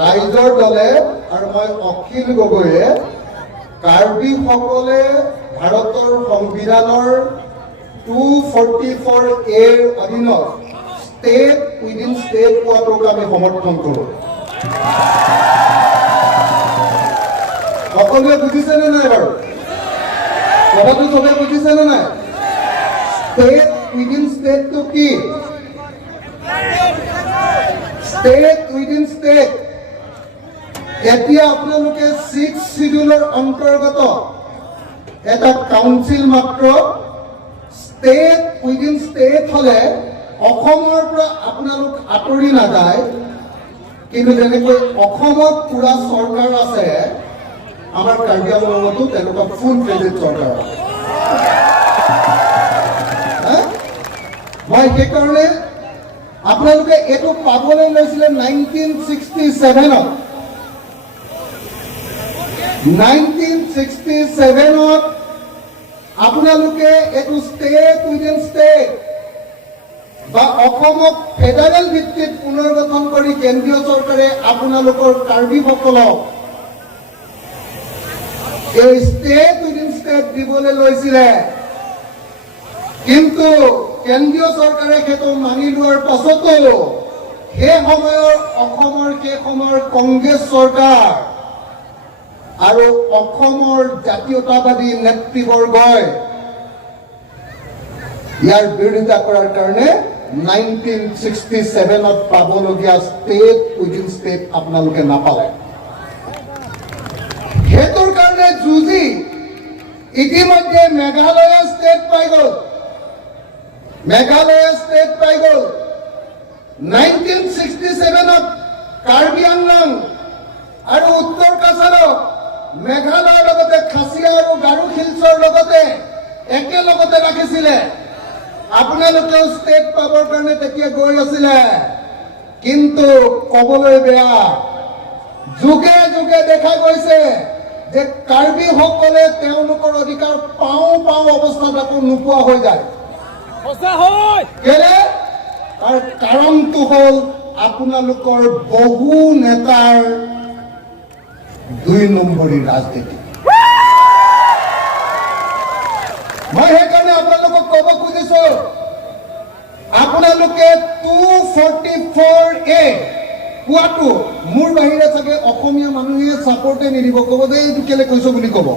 ৰাইজৰ দলে আৰু মই অখিল গগৈয়ে কাৰ্বিসকলে ভাৰতৰ সংবিধানৰ 244A অধীনত ষ্টেট উইদিন ষ্টেট পোৱাটোক আমি সমৰ্থন কৰোঁ। সকলোৱে বুজিছেনে নাই বাৰু? কথাটো চবে বুজিছেনে নাই? ষ্টেট উইদিন ষ্টেটটো কি? ষ্টেট উইদিন ষ্টেট এতিয়া আপোনালোকে 6 শিডিউলৰ অন্তৰ্গত এটা কাউন্সিল মাত্ৰ ষ্টেট উইদিন ষ্টেট হলে অসমৰ পৰা আপোনালোক আঁতৰি নাযায়, কিন্তু যেনেকৈ অসমত পুৰা চৰকাৰ আছে, আমাৰ কাৰ্বি আংলঙতো তেনেকুৱা ফুল ফ্লেজেড চৰকাৰ আছে। মই সেইকাৰণে আপোনালোকে এইটো পাবলৈ লৈছিলে 1967ত। 1967ত আপোনালোকে এইটো ষ্টেট উইদিন ষ্টেট বা অসমক ফেডাৰেল ভিত্তিত পুনৰ্গঠন কৰি কেন্দ্ৰীয় চৰকাৰে আপোনালোকৰ কাৰ্বিসকলক এই ষ্টেট উইদিন ষ্টেট দিবলৈ লৈছিলে, কিন্তু কেন্দ্ৰীয় চৰকাৰে সেইটো মানি লোৱাৰ পাছতো সেই সময়ৰ কংগ্ৰেছ চৰকাৰ আৰু অসমৰ জাতীয়তাবাদী নেতৃবৰ্গই ইয়াৰ বিৰোধিতা কৰাৰ কাৰণে 1967ত পাবলগীয়া ষ্টেট উইদিন ষ্টেট আপোনালোকে নাপালে। সেইটোৰ কাৰণে যুঁজি ইতিমধ্যে মেঘালয় ষ্টেট পাই গ'ল। 1967ত কাৰ্বি আংলং আৰু উত্তৰ কাছাৰক মেঘালয়ৰ লগতে খাচীয়া আৰু গাৰো হিলছৰ লগতে একেলগতে ৰাখিছিলে। আপোনালোকেও ষ্টেট পাবৰ কাৰণে তেতিয়া গৈ আছিলে, কিন্তু কবলৈ বেয়া, যুগে যুগে দেখা গৈছে যে কাৰ্বিসকলে তেওঁলোকৰ অধিকাৰ পাওঁ অৱস্থাত আকৌ নোপোৱা হৈ যায়। কেলে? তাৰ কাৰণটো হ'ল আপোনালোকৰ বহু নেতাৰ 2 নম্বৰী ৰাজনীতি। মই সেইকাৰণে আপোনালোকক ক'ব খুজিছো, আপোনালোকে 244A পোৱাটো মোৰ বাহিৰে চাগে অসমীয়া মানুহে ছাপৰ্টে নিদিব, ক'ব যে এইটো কেলে কৈছো বুলি ক'ব,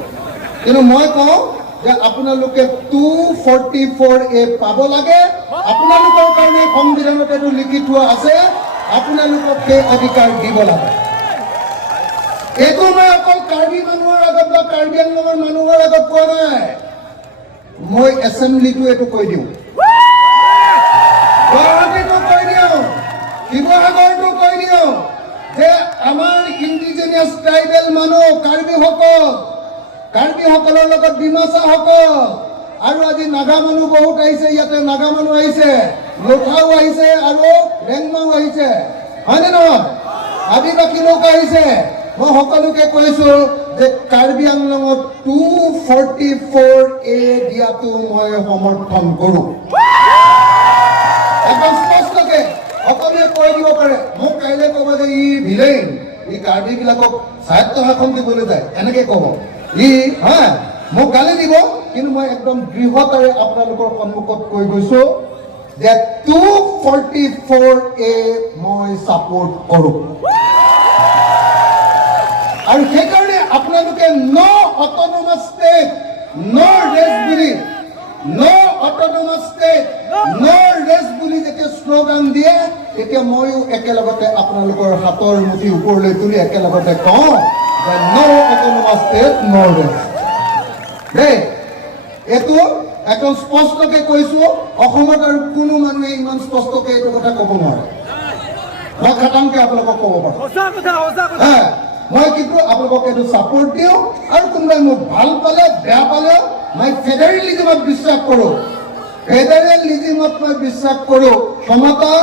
কিন্তু মই কওঁ যে আপোনালোকে 244A পাব লাগে। আপোনালোকৰ কাৰণে সংবিধানত এইটো লিখি থোৱা আছে, আপোনালোকক সেই অধিকাৰ দিব লাগে। এইটো মই অকল কাৰ্বি মানুহৰ আগত বা কাৰ্বি আংলঙৰ মানুহৰ আগত কোৱা নাই, মই এছেম্বলিটো এইটো কৈ দিওঁ, গুৱাহাটীটো কৈ দিওঁ, শিৱসাগৰটো কৈ দিওঁ যে আমাৰ ইণ্ডিজিনিয়াছ ট্ৰাইবেল মানুহ কাৰ্বিসকলৰ লগত ডিমাচাসকল আৰু আজি নাগা মানুহ বহুত আহিছে, ইয়াতে নাগা মানুহ আহিছে, লোঠাও আহিছে আৰু ৰেংমাও আহিছে, হয়নে নহয়? আদিবাসী লোক আহিছে। মই সকলোকে কৈছো যে কাৰ্বি আংলঙত 244A দিয়াটো মই সমৰ্থন কৰো। একদম স্পষ্টকে সকলোৱে কৈ দিব পাৰে। মোক কাইলৈ ক'ব যে ই ভিলেইন, ই কাৰ্বি বিলাকক স্বায়ত্ব শাসন দিবলৈ যায়, এনেকে ক'ব ই, মোক গালি দিব, কিন্তু মই একদম দৃঢ়তাৰে আপোনালোকৰ সন্মুখত কৈ গৈছো যে 244A মই ছাপোৰ্ট কৰো। আৰু সেইকাৰণে আপোনালোকে নো অট'নমাছ ষ্টেট নো ৰেছ বুলি যেতিয়া শ্লোগান দিয়ে, তেতিয়া ময়ো একেলগতে আপোনালোকৰ হাতৰ মুঠি ওপৰলৈ তুলি একেলগতে কওঁ যে নো অট'নমাছ ষ্টেট নো ৰেছ। দেই, এইটো একদম স্পষ্টকে কৈছো। অসমত আৰু কোনো মানুহে ইমান স্পষ্টকে এইটো কথা ক'ব নোৱাৰে। মই খাটাংকে আপোনালোকক ক'ব পাৰোঁ। মই কিন্তু আপোনালোকক এইটো ছাপোৰ্ট দিওঁ, আৰু কোনোবাই মোক ভাল পালে বেয়া পালে মই ফেডাৰেলিজমত বিশ্বাস কৰোঁ। মই বিশ্বাস কৰোঁ ক্ষমতা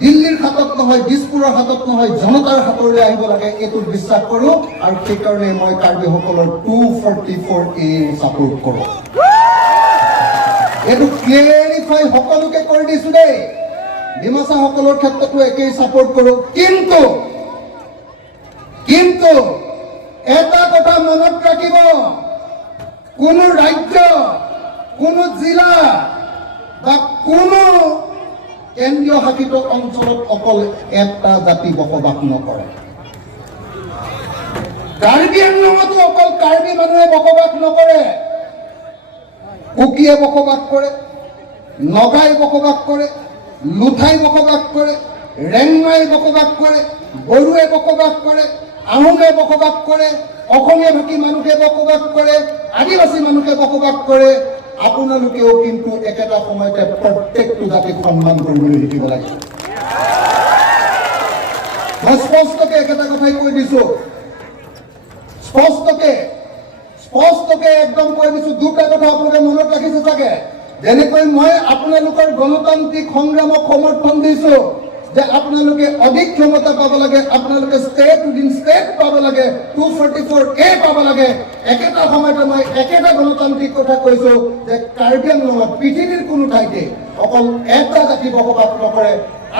দিল্লীৰ হাতত নহয়, দিছপুৰৰ হাতত নহয়, জনতাৰ হাতলৈ আহিব লাগে, এইটো বিশ্বাস কৰোঁ। আৰু সেইকাৰণে মই কাৰ্বিসকলৰ 244A ছাপোৰ্ট কৰোঁ। এইটো ক্লিয়াৰিফাই সকলোকে কৰি দিছো দেই। ডিমাচাসকলৰ ক্ষেত্ৰতো একেই ছাপোৰ্ট কৰোঁ, কিন্তু কিন্তু এটা কথা মনত ৰাখিব, কোনো ৰাজ্য, কোনো জিলা বা কোনো কেন্দ্ৰীয় শাসিত অঞ্চলত অকল এটা জাতি বসবাস নকৰে। কাৰ্বি আংলঙতো অকল কাৰ্বি মানুহে বসবাস নকৰে, কুকিয়ে বসবাস কৰে, নগাই বসবাস কৰে, লুথাই বসবাস কৰে, ৰেংমাই বসবাস কৰে, বড়োৱে বসবাস কৰে, আহোমে বসবাস কৰে, অসমীয়া ভাষী মানুহে বসবাস কৰে, আদিবাসী মানুহে বসবাস কৰে। আপোনালোকেও কিন্তু একেটা সময়তে প্ৰত্যেকটো জাতিক সন্মান কৰিবলৈ শিকিব লাগে। মই স্পষ্টকে একেটা কথাই কৈ দিছো, স্পষ্টকে একদম কৈ দিছো। দুটা কথা আপোনালোকে মনত ৰাখিছে চাগে। যেনেকৈ মই আপোনালোকৰ গণতান্ত্ৰিক সংগ্ৰামক সমৰ্থন দিছো যে আপোনালোকে অধিক ক্ষমতা পাব লাগে, আপোনালোকে ষ্টেট উইদিন ষ্টেট পাব লাগে, 244A পাব লাগে। একেটা সময়তে মই একেটা গণতান্ত্ৰিক কথা কৈছো যে কাৰ্বি আংলঙত পৃথিৱীৰ কোনো ঠাইতে অকল এটা জাতি বসবাস নকৰে,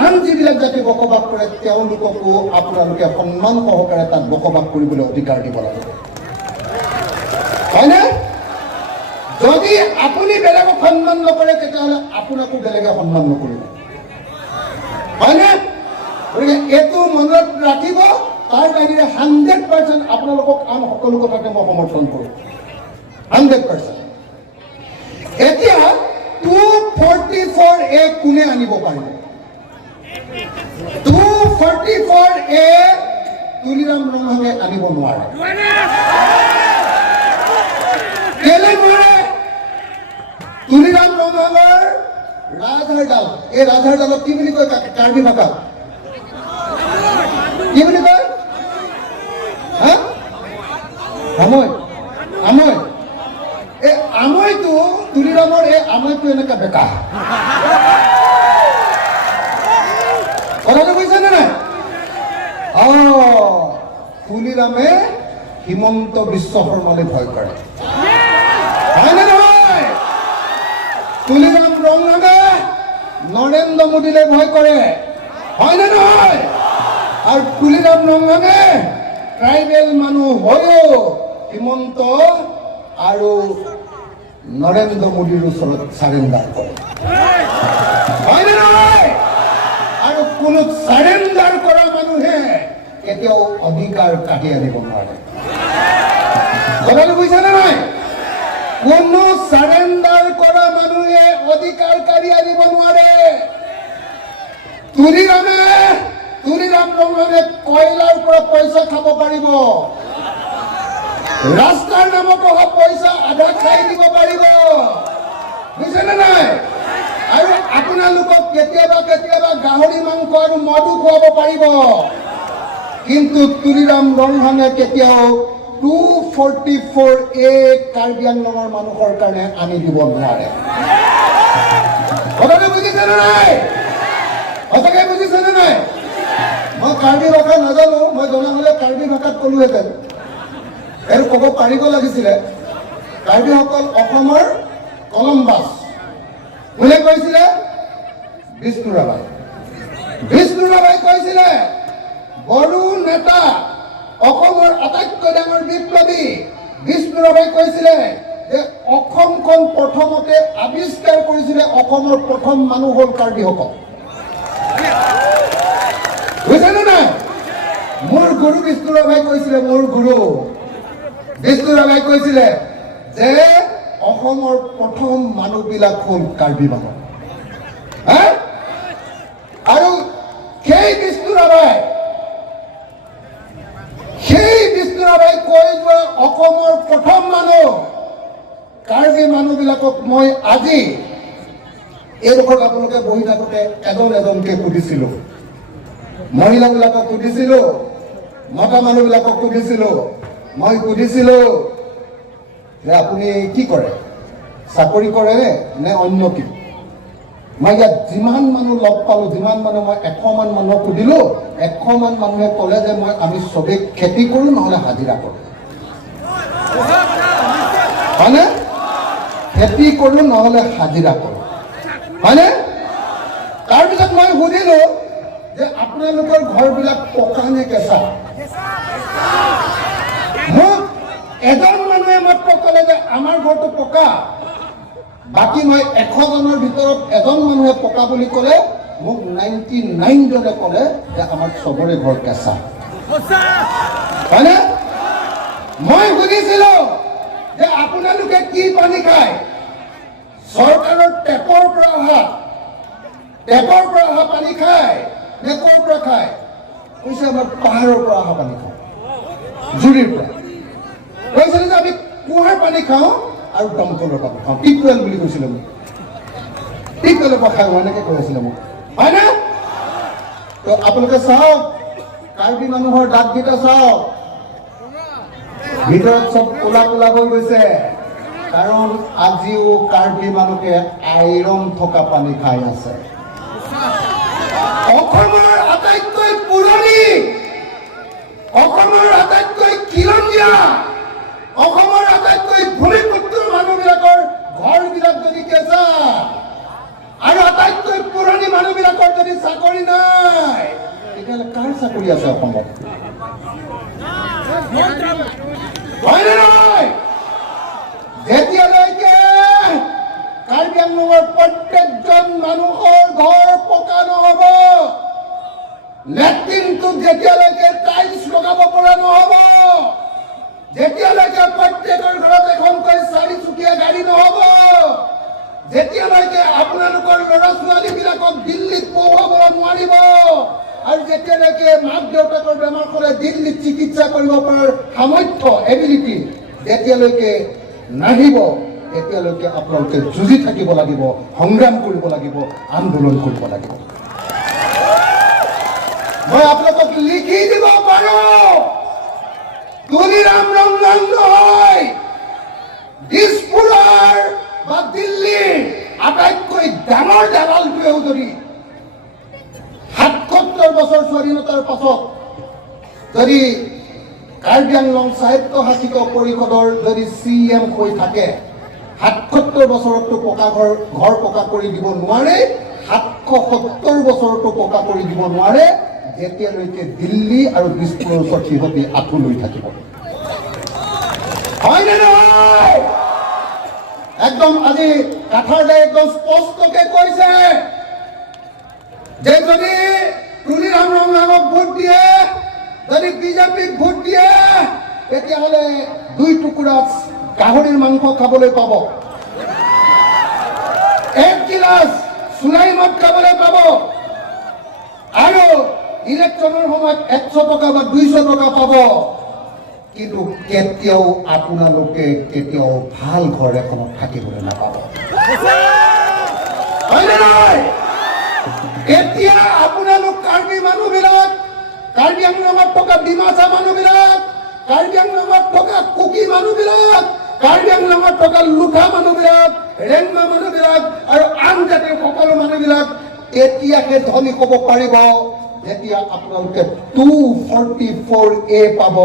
আন যিবিলাক জাতি বসবাস কৰে তেওঁলোককো আপোনালোকে সন্মান সহকাৰে তাত বসবাস কৰিবলৈ অধিকাৰ দিব লাগে, হয়নে? যদি আপুনি বেলেগক সন্মান নকৰে তেতিয়াহ'লে আপোনাকো বেলেগে সন্মান নকৰিব, হয়নে? গতিকে এইটো মনত ৰাখিব। তাৰ বাহিৰে 100% আপোনালোকক আন সকলো কথাকে মই সমৰ্থন কৰোঁ, 100%। এতিয়া 244A কোনে আনিব পাৰিব? 244A তুলিৰাম ৰংহাঙে আনিব নোৱাৰে। কেলে নোৱাৰে? তুলিৰাম ৰংহাঙৰ ৰাজহাড়ডাল, এই ৰাজহাড়ডালক কি বুলি কয় কাৰ্বি ভাষাত? কি বুলি কয়? আমৈ। এই আমৈটো, তুলিৰামৰ এই আমৈটো এনেকা বেকা। কথাটো কৈছে নে নাই? তুলিৰামে হিমন্ত বিশ্ব শৰ্মালৈ ভয় কৰে, হয়নে নহয়? তুলিৰাম ৰংহাঙে নৰেন্দ্ৰ মোদীলৈ ভয় কৰে, হয়নে নহয়? আৰু তুলিৰাম ৰংহাঙে ট্ৰাইবেল মানুহ হৈও হিমন্ত আৰু নৰেন্দ্ৰ মোদীৰ ওচৰত চাৰেণ্ডাৰ কৰে, হয়নে নহয়? আৰু কোনো চাৰেণ্ডাৰ কৰা মানুহে কেতিয়াও অধিকাৰ কাঢ়ি আনিব নোৱাৰে। কথাটো বুজিছেনে নাই? কোনো চাৰেণ্ডাৰ কৰা মানুহে অধিকাৰ কাঢ়ি আনিব নোৱাৰে। তুলিৰাম ৰংহাঙে কয়লাৰ পৰা পইচা খাব পাৰিব, ৰাস্তাৰ নামত অহা পইচা আধা খাই দিব পাৰিব, বুজিছেনে নাই? আৰু আপোনালোকক কেতিয়াবা গাহৰি মাংস আৰু মদো খুৱাব পাৰিব। কিন্তু তুলিৰাম ৰংহাঙে কেতিয়াও 244A কাৰ্বি আংলঙৰ মানুহৰ কাৰণে আনি দিব নোৱাৰে। কথাটো বুজিছেনে নাই? সঁচাকৈ বুজিছেনে নাই? মই কাৰ্বি ভাষা নাজানো, মই জনা হ'লে কাৰ্বি ভাষাত ক'লোহেঁতেন, এইটো ক'ব পাৰিব লাগিছিলে। কাৰ্বিসকল অসমৰ কলম্বাছ, কোনে কৈছিলে? বিষ্ণু ৰাভাই কৈছিলে। বড়ো নেতা, অসমৰ আটাইতকৈ ডাঙৰ বিপ্লৱী বিষ্ণু ৰাভাই কৈছিলে যে অসমখন প্ৰথমতে আৱিষ্কাৰ কৰিছিলে অসমৰ প্ৰথম মানুহ হ'ল কাৰ্বিসকল, বুজিছেনে নাই? মোৰ গুৰু বিষ্ণু ৰাভাই কৈছিলে, বিষ্ণু ৰাভাই কৈছিলে যে অসমৰ প্ৰথম মানুহবিলাক হ'ল কাৰ্বি মানুহ। আৰু সেই বিষ্ণু ৰাভাই কৈ যোৱা অসমৰ প্ৰথম মানুহ কাৰ্বি মানুহবিলাকক মই আজি এইডোখৰত আপোনালোকে বহি থাকোঁতে এজনকৈ সুধিছিলোঁ, মহিলাবিলাকক সুধিছিলোঁ, মতা মানুহবিলাকক সুধিছিলোঁ। মই সুধিছিলোঁ যে আপুনি কি কৰে, চাকৰি কৰে নে অন্য কি? মই ইয়াত যিমান মানুহ লগ পালোঁ, যিমান মানুহ মই 100 মান মানুহক সুধিলোঁ, 100 মান মানুহে ক'লে যে আমি চবেই খেতি কৰোঁ নহ'লে হাজিৰা কৰোঁ, হয়নে? খেতি কৰোঁ নহ'লে হাজিৰা কৰোঁ, হয়নে? তাৰপিছত মই সুধিলোঁ যে আপোনালোকৰ ঘৰবিলাক পকা নে কেঁচা? এজন মানুহে মাত্ৰ ক'লে যে আমাৰ ঘৰটো পকা, বাকী মই 100 জনৰ ভিতৰত এজন মানুহে পকা বুলি ক'লে, মোক 99 জনে ক'লে যে আমাৰ চবৰে ঘৰ কেঁচা। হয়নে? মই সুধিছিলো যে আপোনালোকে কি পানী খায়? চৰকাৰৰ টেপৰ পৰা অহা পানী খায় নে ক'ৰ পৰা খায়? কৈছে আমাৰ পাহাৰৰ পৰা অহা পানী খাওঁ, জুৰিৰ পৰা। কৈছিলে যে আমি কুঁৱাৰ পানী খাওঁ আৰু দমকলৰ পানী খাওঁ, টিউবৱেল বুলি কৈছিলে মোক। টিউবৱেলৰ পৰা খাওঁ এনেকে কৈ আছিলে মোক, হয়নে? তো আপোনালোকে চাওক, কাৰ্বি মানুহৰ দাঁতকেইটা চাওক, ভিতৰত চব কোলা কোলা হৈ গৈছে, কাৰণ আজিও কাৰ্বি মানুহে আইৰণ থকা পানী খাই আছে। অসমৰ আটাইতকৈ পুৰণি, অসমৰ আটাইতকৈ খিলঞ্জীয়া, অসমৰ আটাইতকৈ ভূমিপুত্ৰ মানুহবিলাকৰ ঘৰবিলাক যদি কেঁচা আৰু আটাইতকৈ পুৰণি মানুহবিলাকৰ যদি চাকৰি নাই, তেতিয়াহ'লে কাৰ চাকৰি আছে অসমত? হয়নে নহয়? যেতিয়ালৈকে কাৰ্বি আংলঙৰ প্ৰত্যেকজন মানুহৰ ঘৰ পকা নহ'ব, লেট্ৰিনটোত যেতিয়ালৈকে টাইলছ লগাব পৰা নহ'ব, যেতিয়ালৈকে প্ৰত্যেকৰ ঘৰত এখনকৈ 4চকীয়া গাড়ী নহ'ব, যেতিয়ালৈকে আপোনালোকৰ ল'ৰা ছোৱালীবিলাকক দিল্লীত পঢ়ুৱাব নোৱাৰিব, আৰু যেতিয়ালৈকে মাক দেউতাকৰ বেমাৰ হ'লে দিল্লীত চিকিৎসা কৰিব পৰাৰ সামৰ্থ্য, এবিলিটি যেতিয়ালৈকে নাহিব, তেতিয়ালৈকে আপোনালোকে যুঁজি থাকিব লাগিব, সংগ্ৰাম কৰিব লাগিব, আন্দোলন কৰিব লাগিব। মই আপোনালোকক লিখি দিব পাৰো, তুলিৰাম ৰমজান নহয়, দিছপুৰৰ বা দিল্লীৰ আটাইতকৈ ডাঙৰ দালালটোৱেও যদি ৭৭ বছৰ স্বাধীনতাৰ পাছত যদি কাৰ্বি আংলং সাহিত্য শাসিত পৰিষদৰ যদি CM হৈ থাকে, ৭৭ বছৰতো পকা ঘৰ পকা কৰি দিব নোৱাৰে, ৭৭০ বছৰতো পকা কৰি দিব নোৱাৰে, যেতিয়ালৈকে দিল্লী আৰু দিছপুৰৰ ওচৰত সিহঁতে আঁঠু লৈ থাকিব। হয়নে নহয়? একদম আজি কাঠাৰদে একদম স্পষ্টকে কৈছে যে যদি তুলিৰাম ৰমজানক ভোট দিয়ে, যদি বিজেপিক ভোট দিয়ে, তেতিয়াহ'লে 2 টুকুৰা গাহৰিৰ মাংস খাবলৈ পাব, 1 গিলাচ চুলাই মদ খাবলৈ পাব, আৰু ইলেকশ্যনৰ সময়ত 100 টকা বা 200 টকা পাব। কিন্তু কেতিয়াও আপোনালোকে কেতিয়াও ভাল ঘৰ এখনত থাকিবলৈ নাপাব। হয়নে নহয়? এতিয়া আপোনালোক কাৰ্বি মানুহবিলাক, কাৰ্বি আংলঙত থকা ডিমাচা মানুহবিলাক, কাৰ্বি আংলঙত থকা কুকি মানুহবিলাক, কাৰ্বি আংলঙত থকা লুথা মানুহবিলাক, ৰেংমা মানুহবিলাক আৰু আন জাতিৰ সকলো মানুহবিলাক এতিয়াকে ধনী ক'ব পাৰিব যেতিয়া আপোনালোকে 244A পাব,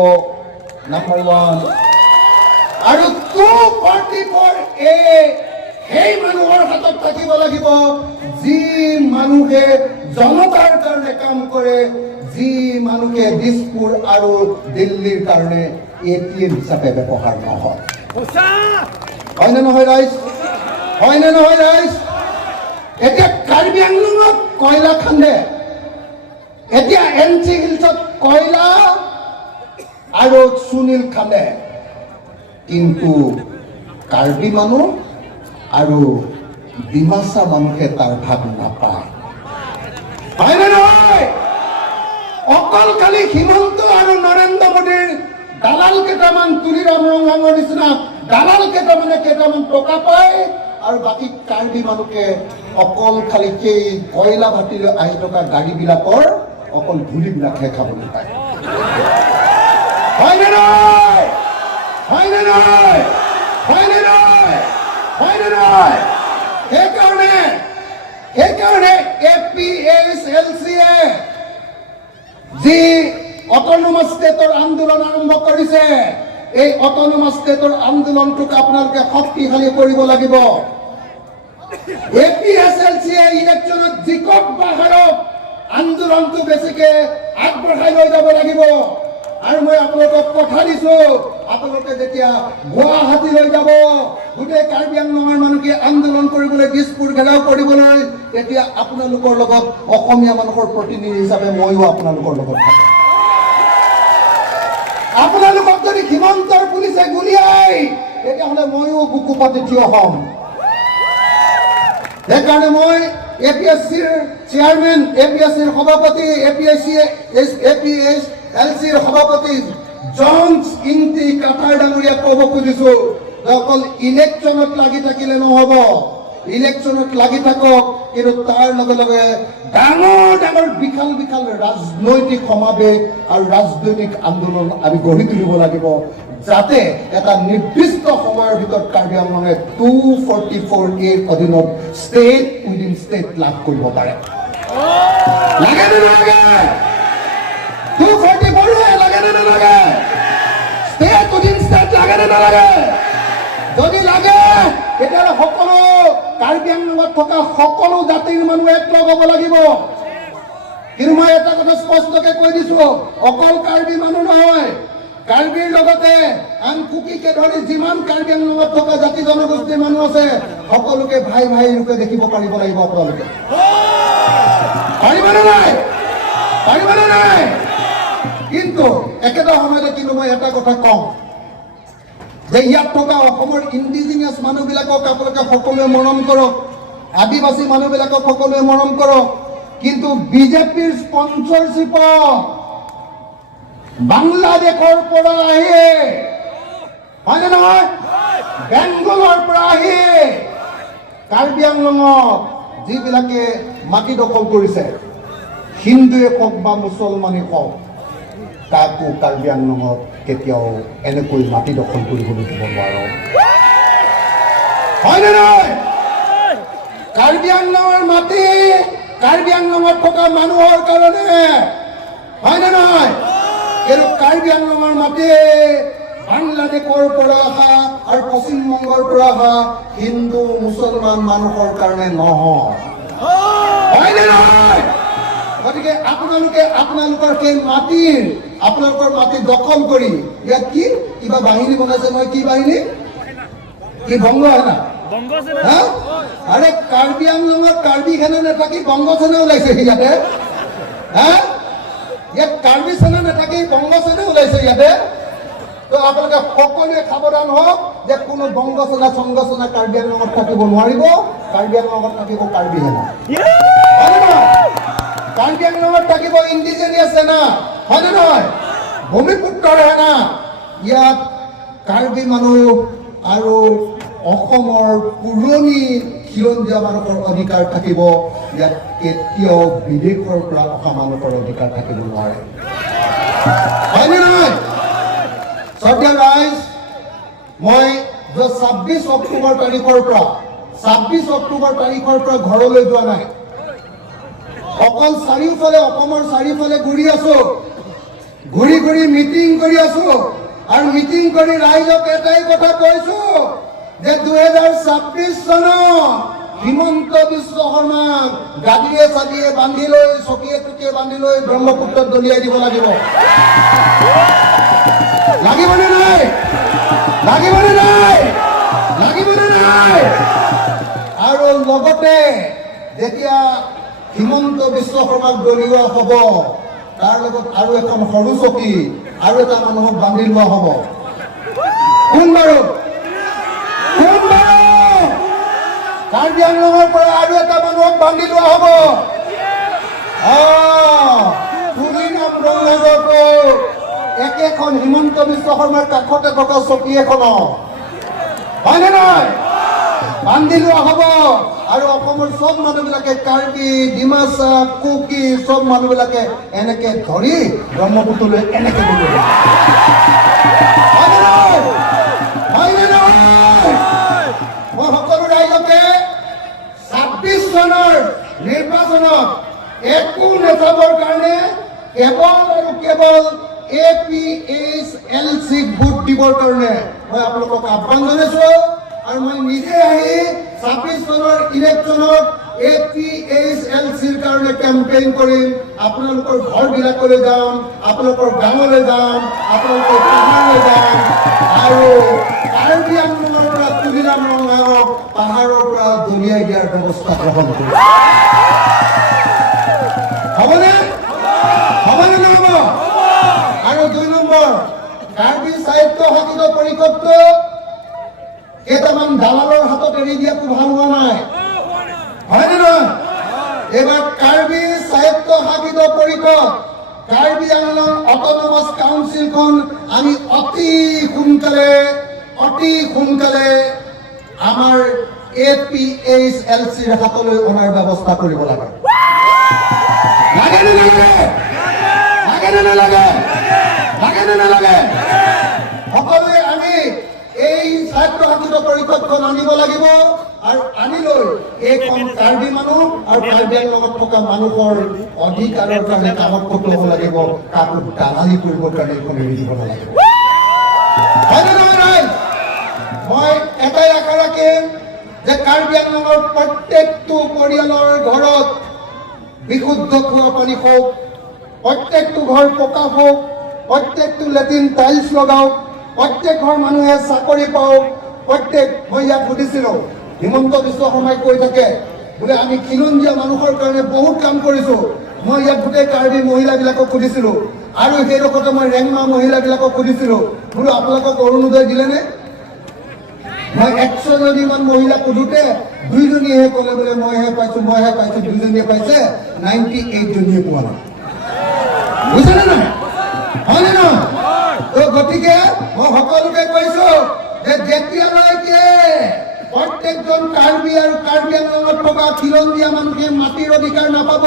নাম্বাৰ 1, আৰু 244A সেই মানুহৰ হাতত থাকিব লাগিব যি মানুহে জনতাৰ কাৰণে কাম কৰে, যি মানুহে দিছপুৰ আৰু দিল্লীৰ কাৰণে ATM হিচাপে ব্যৱহাৰ নহয়। হয়নে নহয় ৰাইজ? হয়নে নহয় ৰাইজ? এতিয়া কাৰ্বি আংলঙত কয়লা খান্দে, এতিয়া NC হিলছত কয়লা আৰু সুনীল খান্দে, কিন্তু কাৰ্বি মানুহ আৰু ডিমাচা মানুহে তাৰ ভাগ নাপায়। হয়নে নহয়? অকল খালি হিমন্ত আৰু নৰেন্দ্ৰ মোদীৰ দালাল কেইটামান, তুলিৰাম ৰমজানৰ নিচিনা দালাল কেইটামানে কেইটামান টকা পায়, আৰু বাকী কাৰ্বি মানুহে অকল খালি সেই কয়লা ভাটিলৈ আহি থকা গাড়ীবিলাকৰ অকল ধূলিবিলাকহে খাবলৈ পায়। হয়নে নহয়? হয়নে নহয়? হয়নে নহয়? হয়নে নহয়? সেইকাৰণে APSLC-এ যি অট'নমাছ ষ্টেটৰ আন্দোলন আৰম্ভ কৰিছে, এই অট'নমাছ ষ্টেটৰ আন্দোলনটোক আপোনালোকে শক্তিশালী কৰিব লাগিব। APSLC-এ ইলেকশ্যনত জিকক বা হাৰক আন্দোলনটো বেছিকে আগবঢ়াই লৈ যাব লাগিব। আৰু মই আপোনালোকক কথা দিছো আপোনালোকে যেতিয়া গুৱাহাটীলৈ যাব গোটেই কাৰ্বি আংলঙৰ মানুহে আন্দোলন কৰিবলৈ দিছপুৰ ঘেৰাও কৰিবলৈ তেতিয়া আপোনালোকৰ লগত অসমীয়া মানুহৰ প্ৰতিনিধি হিচাপে মইও আপোনালোকৰ লগত থাকিম আপোনালোকক যদি সীমান্তৰ পুলিচে গুলিয়াই তেতিয়াহ'লে মইও বুকু পাতি থিয় হ'ম সেইকাৰণে মই APSCৰ চেয়াৰমেন APSCৰ সভাপতি APSLCৰ সভাপতি জনছ ইংতি কাটাৰ ডাঙৰীয়া ক'ব খুজিছো অকল ইলেকশ্যনত লাগি থাকিলে নহ'ব ইলেকশ্যনত লাগি থাকক কিন্তু তাৰ লগে লগে ডাঙৰ ডাঙৰ বিশাল বিশাল ৰাজনৈতিক সমাৱেশ আৰু ৰাজনৈতিক আন্দোলন আমি গঢ়ি তুলিব লাগিব যাতে এটা নিৰ্দিষ্ট সময়ৰ ভিতৰত কাৰ্বি আংলঙে 244A অধীনত ষ্টেট উইদিন ষ্টেট লাভ কৰিব পাৰে লাগে নে নালাগে 244A লাগে নে নালাগে ষ্টেট উইদিন ষ্টেট লাগে নে নালাগে যদি লাগে তেতিয়াহ'লে সকলো কাৰ্বি আংলঙত থকা সকলো জাতিৰ মানুহ একলগ হ'ব লাগিব কিন্তু মই এটা কথা স্পষ্টকৈ কৈ দিছো অকল কাৰ্বি মানুহ নহয় কাৰ্বিৰ লগতে আন কুকিকে ধৰি যিমান কাৰ্বি আংলঙত থকা জাতি জনগোষ্ঠীৰ মানুহ আছে সকলোকে ভাই ভাই ৰূপে দেখিব পাৰিব লাগিব আপোনালোকে পাৰিবনে নাই কিন্তু একেটা সময়তে কিন্তু মই এটা কথা কওঁ যে ইয়াত থকা অসমৰ ইণ্ডিজিনিয়াছ মানুহবিলাকক আপোনালোকে সকলোৱে মৰম কৰক আদিবাসী মানুহবিলাকক সকলোৱে মৰম কৰক কিন্তু বিজেপিৰ স্পন্সৰশ্বিপত বাংলাদেশৰ পৰা আহি হয়নে নহয় বেংগলৰ পৰা আহি কাৰ্বি আংলঙত যিবিলাকে মাটি দখল কৰিছে হিন্দুৱে কওক বা মুছলমানে কওক কাকো কাৰ্বি আংলঙত কেতিয়াও এনেকৈ মাটি দখল কৰিবলৈ দিব নোৱাৰো হয়নে নহয় কাৰ্বি আংলঙৰ মাটি কাৰ্বি আংলঙত থকা মানুহৰ কাৰণে হয়নে নহয় কিন্তু কাৰ্বি আংলঙৰ মাটি বাংলাদেশৰ পৰা অহা আৰু পশ্চিমবংগৰ পৰা অহা হিন্দু মুছলমান মানুহৰ কাৰণে নহয় হয়নে নহয় গতিকে আপোনালোকে আপোনালোকৰ সেই আপোনালোকৰ মাটি দখল কৰি ইয়াত কি কিবা বাহিনী বনাইছে নহয় কি বাহিনী কি বংগ সেনা আৰে কাৰ্বি আংলঙত কাৰ্বি সেনা নাথাকি বংগ সেনা ওলাইছে ইয়াতে ইয়াত কাৰ্বি সেনা নাথাকি বংগ সেনা ওলাইছে ইয়াতে তো আপোনালোকে সকলোৱে সাৱধান হওক যে কোনো বংগ সেনা সংঘ সেনা কাৰ্বি আংলঙত থাকিব নোৱাৰিব কাৰ্বি আংলঙত থাকিব কাৰ্বি সেনা কাৰ্বি আংলঙত থাকিব ইণ্ডিজিনিয়াছ সেনা হয়নে নহয় ভূমিপুত্ৰৰ সেনা ইয়াত কাৰ্বি মানুহ আৰু অসমৰ পুৰণি খিলঞ্জীয়া মানুহৰ অধিকাৰ থাকিব ইয়াত কেতিয়াও বিদেশৰ পৰা অহা মানুহৰ অধিকাৰ থাকিব নোৱাৰে হয়নে নহয় শ্ৰদ্ধেয় ৰাইজ মই 26 অক্টোবৰ তাৰিখৰ পৰা ঘৰলৈ যোৱা নাই অকল চাৰিওফালে অসমৰ চাৰিওফালে ঘূৰি আছো ঘূৰি মিটিং কৰি আছো আৰু মিটিং কৰি ৰাইজক এটাই কথা কৈছো যে 2026 চনত হিমন্ত বিশ্ব শৰ্মাক গাড়ীয়ে চালিয়ে বান্ধি লৈ চকীয়ে টুকিয়ে বান্ধি লৈ ব্ৰহ্মপুত্ৰত দলিয়াই দিব লাগিবনে নাই আৰু লগতে যেতিয়া হিমন্ত বিশ্ব শৰ্মাক দলিওৱা হ'ব তাৰ লগত আৰু এখন সৰু চকী আৰু এটা মানুহক বান্ধি লোৱা হ'ব কোন বাৰু কাৰ্বি আংলঙৰ পৰা আৰু এটা মানুহক বান্ধি লোৱা হ'ব একেখন হিমন্ত বিশ্ব শৰ্মাৰ কাষতে থকা চকী এখনত হয়নে নহয় বান্ধি লোৱা হ'ব আৰু অসমৰ সব মানুহবিলাকে কাৰ্বি ডিমাচা কুকি সব মানুহবিলাকে এনেকে ধৰি ব্ৰহ্মপুত্ৰলৈ এনেকে মই সকলো ৰাইজকে 26 চনৰ নিৰ্বাচনত একো নেতাবৰ কাৰণে কেৱল APSLC ভোট দিবৰ কাৰণে মই আপোনালোকক আহ্বান জনাইছো আৰু মই নিজে আহি 26 চনৰ ইলেকশ্যনত APHLCৰ কাৰণে কেম্পেইন কৰিম, আপোনালোকৰ ঘৰবিলাকলৈ যাম, আপোনালোকৰ গাঁৱলৈ যাম, আপোনালোকৰ পাহাৰলৈ যাম আৰু কাৰ্বি আংলঙৰ পৰা তুলিৰাম ৰঙাক পাহাৰৰ পৰা দলিয়াই দিয়াৰ ব্যৱস্থা গ্ৰহণ কৰিম। হ'বনে? হ'বনে নহ'ব? আৰু 2 নম্বৰ, কাৰ্বি সাহিত্য শাসিত পৰিষদটো কেইটামান দালালৰ হাতত এৰি দিয়াটো ভাল হোৱা নাই, হয়নে নহয়? এবাৰ কাৰ্বি সাহিত্য শাসিত পৰিষদ, কাৰ্বি আংলং অট'নমাছ কাউন্সিলখন আমি অতি সোনকালে আমাৰ APHLCৰ হাতলৈ অনাৰ ব্যৱস্থা কৰিব লাগে। লাগে নে নালাগে? লাগে নে নালাগে? লাগে নে নালাগে? সকলোৱে আমি এই সাহিত্য শাসিত পৰিষদখন আনিব লাগিব আৰু আনি লৈ এইখন কাৰ্বি মানুহ আৰু কাৰ্বি আংলঙত থকা মানুহৰ অধিকাৰৰ কাৰণে কামত খটুৱাব লাগিব, কাকো দালালি কৰিবৰ কাৰণে এইখন এৰি দিব নালাগিব। হয়নে নহয়? মই এটাই আশা ৰাখিম যে কাৰ্বি আংলঙৰ প্ৰত্যেকটো পৰিয়ালৰ ঘৰত বিশুদ্ধ খোৱা পানী হওক, প্ৰত্যেকটো ঘৰ পকা হওক, প্ৰত্যেকটো লেট্ৰিন টাইলছ লগাওক, প্ৰত্যেক ঘৰ মানুহে চাকৰি পাওক, মই ইয়াত সুধিছিলোঁ, হিমন্ত বিশ্ব শৰ্মাই কৈ থাকে বোলে আমি খিলঞ্জীয়া মানুহৰ কাৰণে বহুত কাম কৰিছোঁ। মই ইয়াত গোটেই কাৰ্বি মহিলাবিলাকক সুধিছিলোঁ আৰু সেই লগতে মই ৰেংমা মহিলাবিলাকক সুধিছিলোঁ, বোলো আপোনালোকক অৰুণোদয় দিলেনে? মই 100 জনীমান মহিলা সোধোতে 2 জনীয়েহে ক'লে বোলে মইহে পাইছোঁ, 2 জনীয়ে পাইছে, 98 জনীয়ে পোৱা নাই। বুজিছেনে নাই? হয়নে নহয়? তো গতিকে মই সকলোকে কৈছোঁ যে যেতিয়ালৈকে প্ৰত্যেকজন কাৰ্বি আৰু কাৰ্বি আংলঙত থকা খিলঞ্জীয়া মানুহে মাটিৰ অধিকাৰ নাপাব,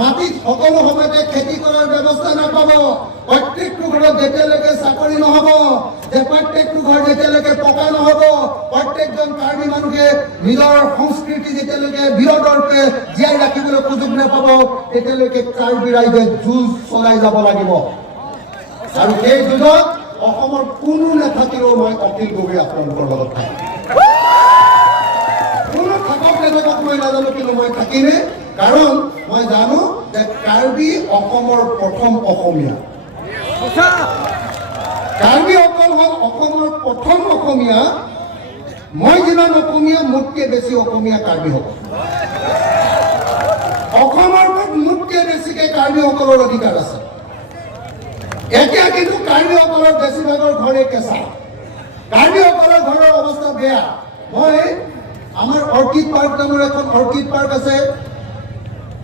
মাটিত সকলো সময়তে খেতি কৰাৰ ব্যৱস্থা নাপাব, প্ৰত্যেকটো ঘৰত যেতিয়ালৈকে চাকৰি নহ'ব, প্ৰত্যেকটো ঘৰ যেতিয়ালৈকে পকা নহ'ব, প্ৰত্যেকজন কাৰ্বি মানুহে নিজৰ সংস্কৃতি যেতিয়ালৈকে বীৰদৰ্পে জীয়াই ৰাখিবলৈ সুযোগ নাপাব, তেতিয়ালৈকে কাৰ্বি ৰাইজে যুঁজ চলাই যাব লাগিব। আৰু সেই যুঁজত অসমৰ কোনো নাথাকিলেও মই অখিল গগৈ আপোনালোকৰ লগত থাকিম। কোনো থাকক নাথাকক মই নাজানো, কিন্তু মই থাকিমে, কাৰণ মই জানো যে কাৰ্বি অসমৰ প্ৰথম অসমীয়া। কাৰ্বিসকল হ'ল অসমৰ প্ৰথম অসমীয়া। মই যিমান অসমীয়া, মোতকৈ বেছি অসমীয়া কাৰ্বিসকল। অসমৰ মোতকৈ বেছিকৈ কাৰ্বিসকলৰ অধিকাৰ আছে। এতিয়া কিন্তু কাৰ্বিসকলৰ বেছিভাগৰ ঘৰে কেঁচা, কাৰ্বিসকলৰ ঘৰৰ অৱস্থা বেয়া। মই আমাৰ অৰ্কিড পাৰ্ক নামৰ এখন অৰ্কিড পাৰ্ক আছে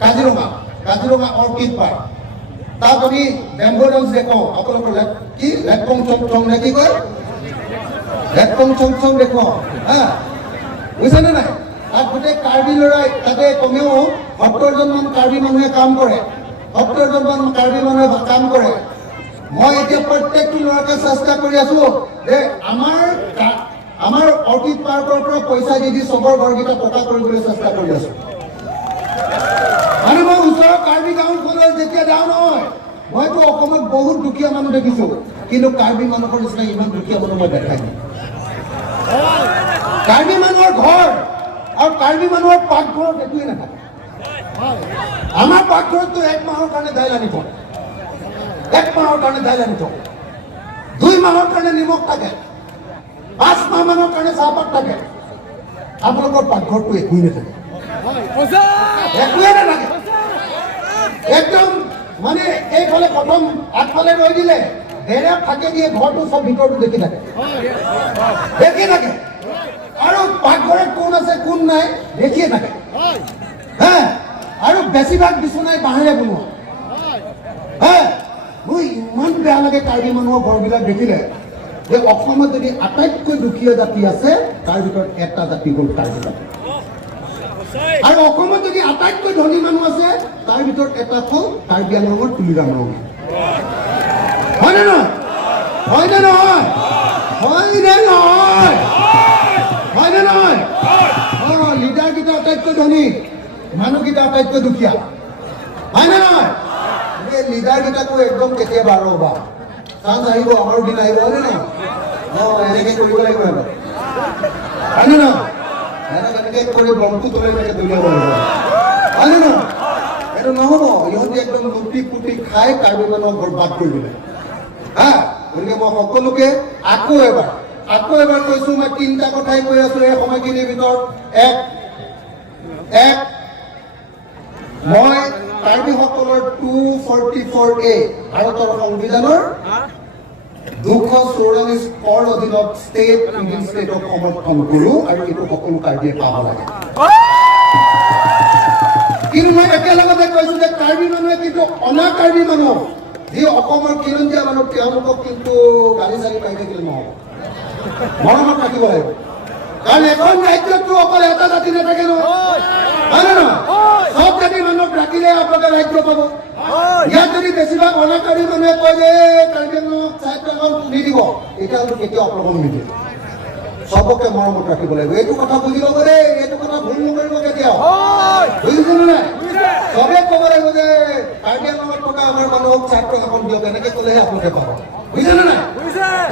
কাজিৰঙা অৰ্কিড পাৰ্ক, তাত আমি বেম্বো ডান্স দেখুৱাওঁ। আপোনালোকৰ লেটকং চং নে কি কয়, লেটকং চং দেখুৱাওঁ, হা, বুজিছেনে নাই? তাত গোটেই কাৰ্বি ল'ৰাই, তাতে কমেও 70জন মান কাৰ্বি মানুহে কাম কৰে, মই এতিয়া প্ৰত্যেকটো ল'ৰাকে চেষ্টা কৰি আছো যে আমাৰ অৰ্কিড পাৰ্কৰ পৰা পইচা দি চবৰ ঘৰকেইটা পকা কৰিবলৈ চেষ্টা কৰি আছো। মানে মই ওচৰৰ কাৰ্বি গাঁওখনলৈ যেতিয়া যাওঁ নহয়, মইতো অসমত বহুত দুখীয়া মানুহ দেখিছো, কিন্তু কাৰ্বি মানুহৰ নিচিনা ইমান দুখীয়া মানুহ মই দেখাই নাই। কাৰ্বি মানুহৰ ঘৰ আৰু কাৰ্বি মানুহৰ পাকঘৰত একোৱে নাথাকে। আমাৰ পাকঘৰততো 1 মাহৰ কাৰণে দাইল আনি থওঁ, 1 মাহৰ কাৰণে দাইল আনি থওঁ, 2 মাহৰ কাৰণে নিমখ থাকে, 5 মাহ মানৰ কাৰণে চাহপাত থাকে। আপোনালোকৰ পাকঘৰটো একোৱে নাথাকে, একোৱে নাথাকে। একদম মানে এইফালে প্ৰথম আগফালে ৰৈ দিলে বেৰা ফাঁকি দিয়ে, ঘৰটো চব ভিতৰটো দেখি থাকে। আৰু পাকঘৰত কোন আছে কোন নাই দেখিয়ে থাকে, হা। আৰু বেছিভাগ বিচনাই বাঁহেৰে বনোৱা, হা। মোৰ ইমান বেয়া লাগে কাৰ্বি মানুহৰ ঘৰবিলাক দেখিলে, যে অসমত যদি আটাইতকৈ দুখীয়া জাতি আছে তাৰ ভিতৰত এটা জাতি হ'ল কাৰ্বি জাতি, আৰু অসমত যদি আটাইতকৈ ধনী মানুহ আছে তাৰ ভিতৰত এটা হ'ল কাৰ্বি আংলঙৰ তুলিৰাম ৰঙা। হয়নে নহয়? হয়নে নহয়? লিডাৰকেইটা আটাইতকৈ ধনী, মানুহকেইটা আটাইতকৈ দুখীয়া, হয়নে নহয়? এই লিডাৰকেইটাকো একদম কেতিয়াবা ৰ'বা, চান্স আহিব, আমাৰো দিন আহিব, হয়নে নহয়? এনেকে কৰিব লাগিব, হয়নে নহয়? এনেকে কৰি বমটো তলে এনেকে দলিয়াব লাগিব হয় নে নহয় এইটো নহ'ব ইহঁতে একদম লুটি পুটি খাই কাৰ্বি মানুহক বৰবাদ কৰি দিলে হা গতিকে মই সকলোকে আকৌ এবাৰ কৈছো মই তিনিটা কথাই কৈ আছো এই সময়খিনিৰ ভিতৰত এক মই কাৰ্বিসকলৰ 244A ভাৰতৰ সংবিধানৰ 244 কৰ অধীনত ষ্টেট ইণ্ডিয়ান ষ্টেটক সমৰ্থন কৰোঁ আৰু এইটো সকলো কাৰ্বিয়ে পাব লাগে কিন্তু মই একেলগতে কৈছো যে কাৰ্বি মানুহে কিন্তু অনা কাৰ্বি মানুহ যি অসমৰ খিলঞ্জীয়া মানুহ তেওঁলোকক কিন্তু গালি চালি পাই থাকিলে নহ'ব মৰমত ৰাখিব লাগিব কাৰণ এখন ৰাজ্যততো অকল এটা জাতি নাথাকে নহয় হয় নে নহয় সব জাতিৰ মানুহক ৰাখিলে আপোনালোকে ৰাজ্য পাব ইয়াত যদি বেছিভাগ অনাকাৰী মানুহে কয় যে কাৰ্বি আংলঙক চাহিত্য নিদিব তেতিয়াহ'লে কেতিয়াও আপোনালোকক নিদিয়ে সবকে মৰমত ৰাখিব লাগিব এইটো কথা বুজি ল'ব দেই এইটো কথা ভুল নকৰিব কেতিয়াও বুজিছেনে নাই সবে ক'ব লাগিব যে কাৰ্বি আংলঙত থকা আমাৰ মানুহক চাহিত্য এখন দিয়ক এনেকে ক'লেহে আপোনালোকে পাব বুজিছেনে নাই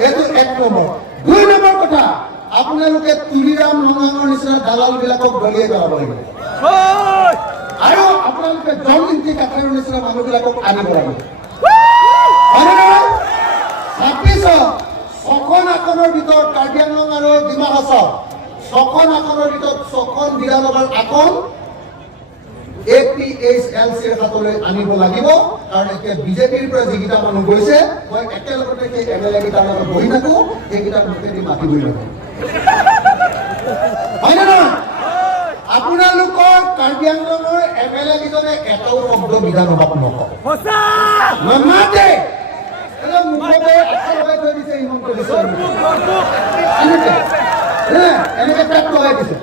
এইটো 1 নম্বৰ 2 নম্বৰ কথা আপোনালোকে তুলিৰাম ৰঙাঙৰ নিচিনা দালাল বিলাকক দলিয়াই পেলাব লাগিব আৰু আপোনালোকে জননীতি কাঠাৰৰ নিচিনা মানুহবিলাকক আনিব লাগিব ছখন আসনৰ ভিতৰত কাৰ্বি আংলং আৰু ডিমা হাছাও ছখন আসনৰ ভিতৰত ছখন বিধানসভাৰ আসন APHLCৰ হাতলৈ আনিব লাগিব কাৰণ এতিয়া বিজেপিৰ পৰা যিকেইটা মানুহ গৈছে মই একেলগতে সেই MLA কেইটাৰ লগত বহি থাকো সেইকেইটাক মুখেদি মাতিবই লাগিব হয় নে নহয় আপোনালোকৰ কাৰ্বি আংলঙৰ MLA কেইজনে এটাও শব্দ বিধানসভাত নকয় নামাতে মুখতে আশা লগাই থৈ দিছে হিমন্ত বিশ্ব এনেকে পেট লগাই দিছে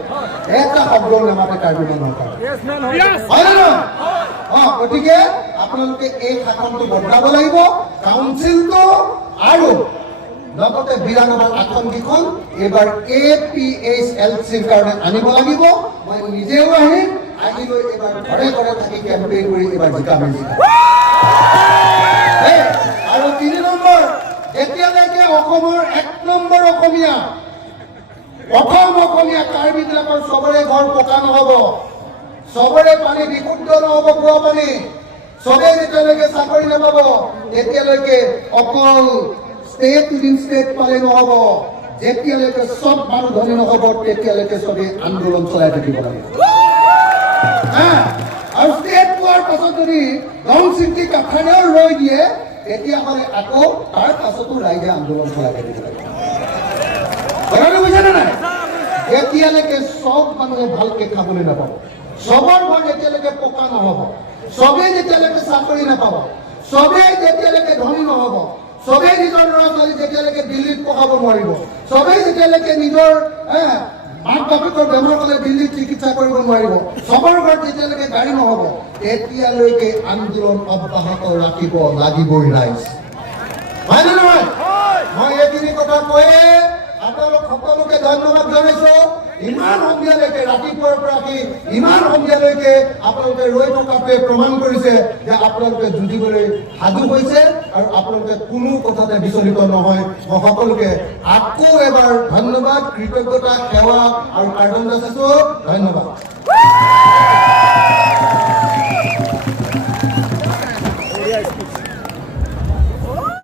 এটা শব্দ নামাতে কাৰ্বি মানুহৰ হয় নে নহয় গতিকে আপোনালোকে এই শাসনটো বদলাব লাগিব কাউন্সিলটো আৰু লগতে বিধানসভাৰ আসনকেইখন এইবাৰ APHLCৰ কাৰণে আনিব লাগিব মই নিজেও আহিম আহি লৈ এইবাৰ ঘৰে ঘৰে থাকি কেম্পেইন কৰি এইবাৰ জিকাম আৰু 3 নম্বৰ এতিয়ালৈকে অসমৰ 1 নম্বৰ অসমীয়া প্ৰথম অসমীয়া কাৰ্বিবিলাকৰ চবৰে ঘৰ পকা নহ'ব চবৰে পানী বিশুদ্ধ নহ'ব খোৱা পানী চবে যেতিয়ালৈকে চাকৰি নাপাব তেতিয়ালৈকে অকল ষ্টেট উইদিন ষ্টেট পালে নহ'ব যেতিয়ালৈকে চব মানুহ ধনী নহ'ব তেতিয়ালৈকে চবে আন্দোলন চলাই থাকিব লাগিব আৰু ষ্টেট পোৱাৰ পাছত যদি গাঁও চিন্তি কাঠাৰেও ৰৈ দিয়ে তেতিয়াহ'লে আকৌ তাৰ পাছতো ৰাইজে আন্দোলন চলাই থাকিব লাগিব কথাটো বুজিছেনে নাই যেতিয়ালৈকে চব মানুহে ভালকে খাবলৈ নাপাব চবৰ ঘৰ যেতিয়ালৈকে পকা নহ'ব চবেই যেতিয়ালৈকে চাকৰি নাপাব চবেই যেতিয়ালৈকে ধনী নহ'ব চবেই নিজৰ ল'ৰা ছোৱালী যেতিয়ালৈকে দিল্লীত পঢ়াব নোৱাৰিব চবেই যেতিয়ালৈকে নিজৰ মাক বাপেকৰ বেমাৰ হ'লে দিল্লীত চিকিৎসা কৰিব নোৱাৰিব চবৰ ঘৰত যেতিয়ালৈকে গাড়ী নহ'ব তেতিয়ালৈকে আন্দোলন অব্যাহত ৰাখিব লাগিবই ৰাইজ হয় নে নহয় মই এইখিনি কথা কৈয়ে আপোনালোক সকলোকে ধন্যবাদ জনাইছো ইমান সন্ধিয়ালৈকে ৰাতিপুৱাৰ পৰা আহি ইমান সন্ধিয়ালৈকে আপোনালোকে ৰৈ থকাটোৱে প্ৰমাণ কৰিছে যে আপোনালোকে যুঁজিবলৈ সাজু হৈছে আৰু আপোনালোকে কোনো কথাতে বিচলিত নহয় মই সকলোকে আকৌ এবাৰ ধন্যবাদ কৃতজ্ঞতা সেৱা আৰু কাৰ্ডন যাচিছো ধন্যবাদ